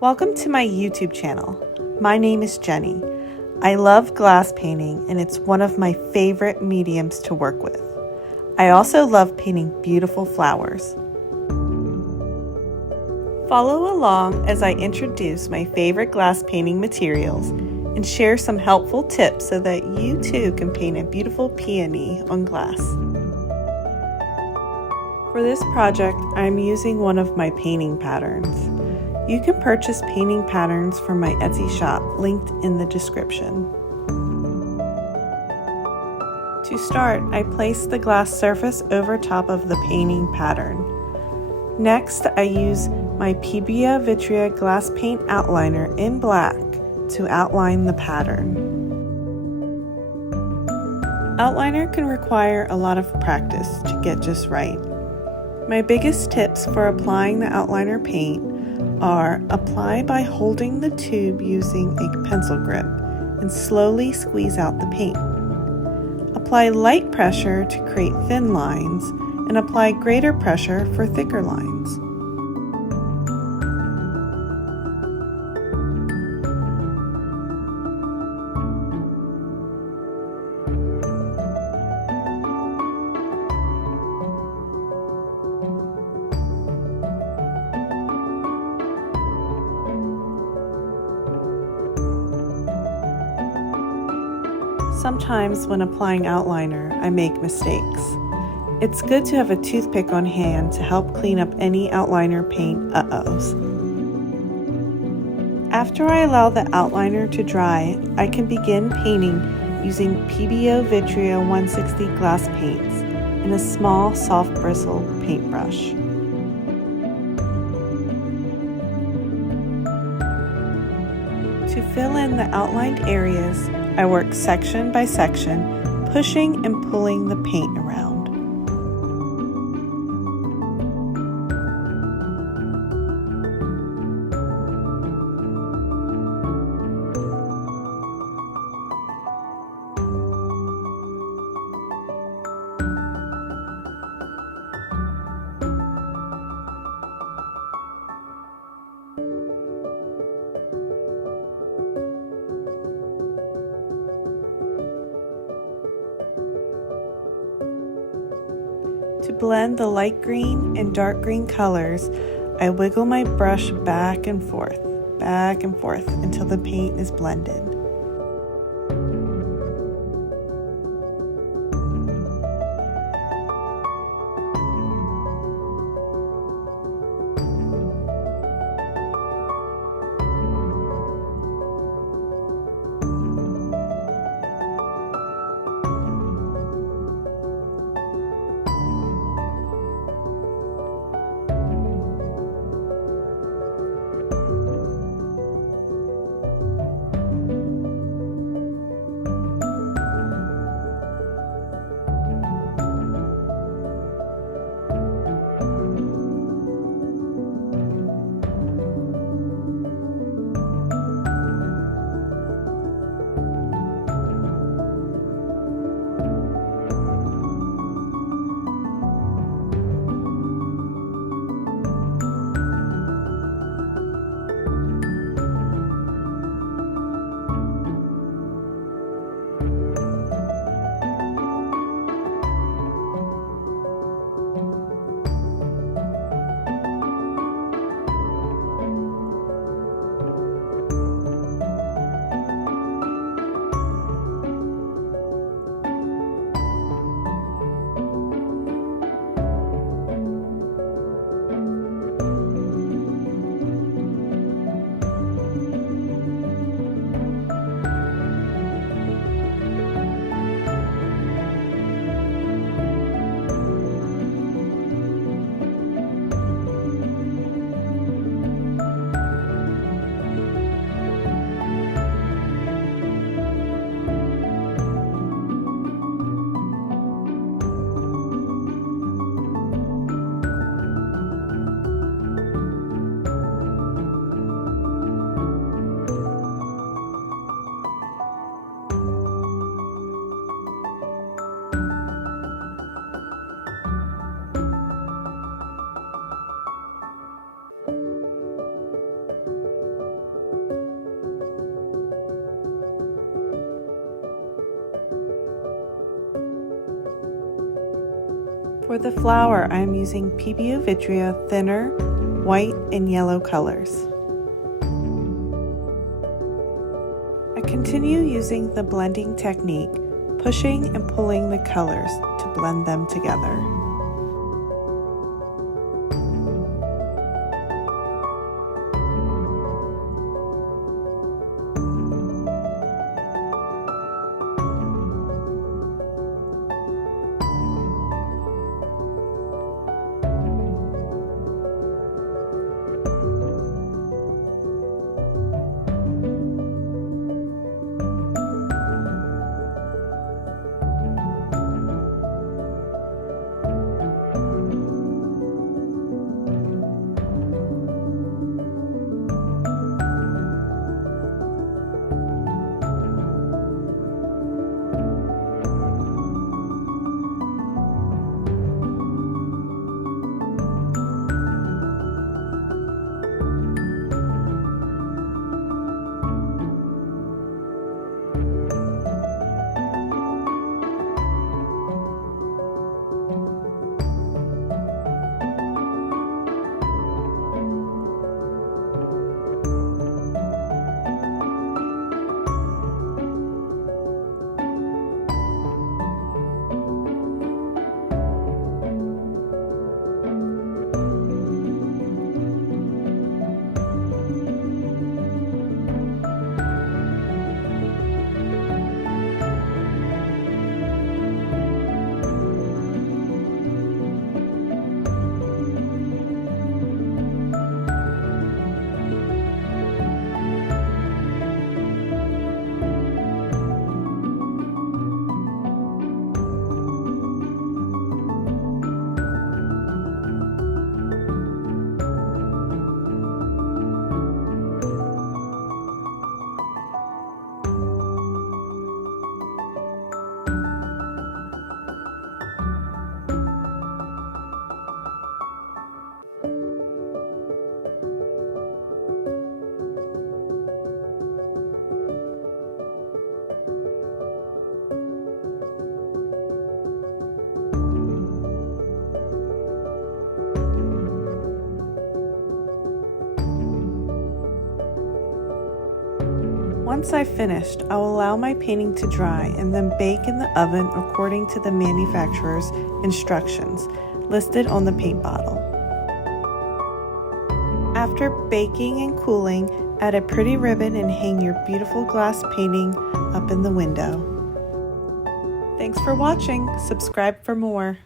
Welcome to my YouTube channel. My name is Jenny. I love glass painting and it's one of my favorite mediums to work with. I also love painting beautiful flowers. Follow along as I introduce my favorite glass painting materials and share some helpful tips so that you too can paint a beautiful peony on glass. For this project, I'm using one of my painting patterns. You can purchase painting patterns from my Etsy shop linked in the description. To start, I place the glass surface over top of the painting pattern. Next, I use my Peony Vitrea glass paint outliner in black to outline the pattern. Outliner can require a lot of practice to get just right. My biggest tips for applying the outliner paint are apply by holding the tube using a pencil grip and slowly squeeze out the paint. Apply light pressure to create thin lines and apply greater pressure for thicker lines. Sometimes when applying outliner, I make mistakes. It's good to have a toothpick on hand to help clean up any outliner paint uh-ohs. After I allow the outliner to dry, I can begin painting using Peony Vitrea 160 glass paints and a small soft bristle paintbrush. To fill in the outlined areas, I work section by section, pushing and pulling the paint around. To blend the light green and dark green colors, I wiggle my brush back and forth until the paint is blended. For the flower, I am using PBO Vitrea thinner, white and yellow colors. I continue using the blending technique, pushing and pulling the colors to blend them together. Once I've finished, I will allow my painting to dry and then bake in the oven according to the manufacturer's instructions listed on the paint bottle. After baking and cooling, add a pretty ribbon and hang your beautiful glass painting up in the window. Thanks for watching. Subscribe for more.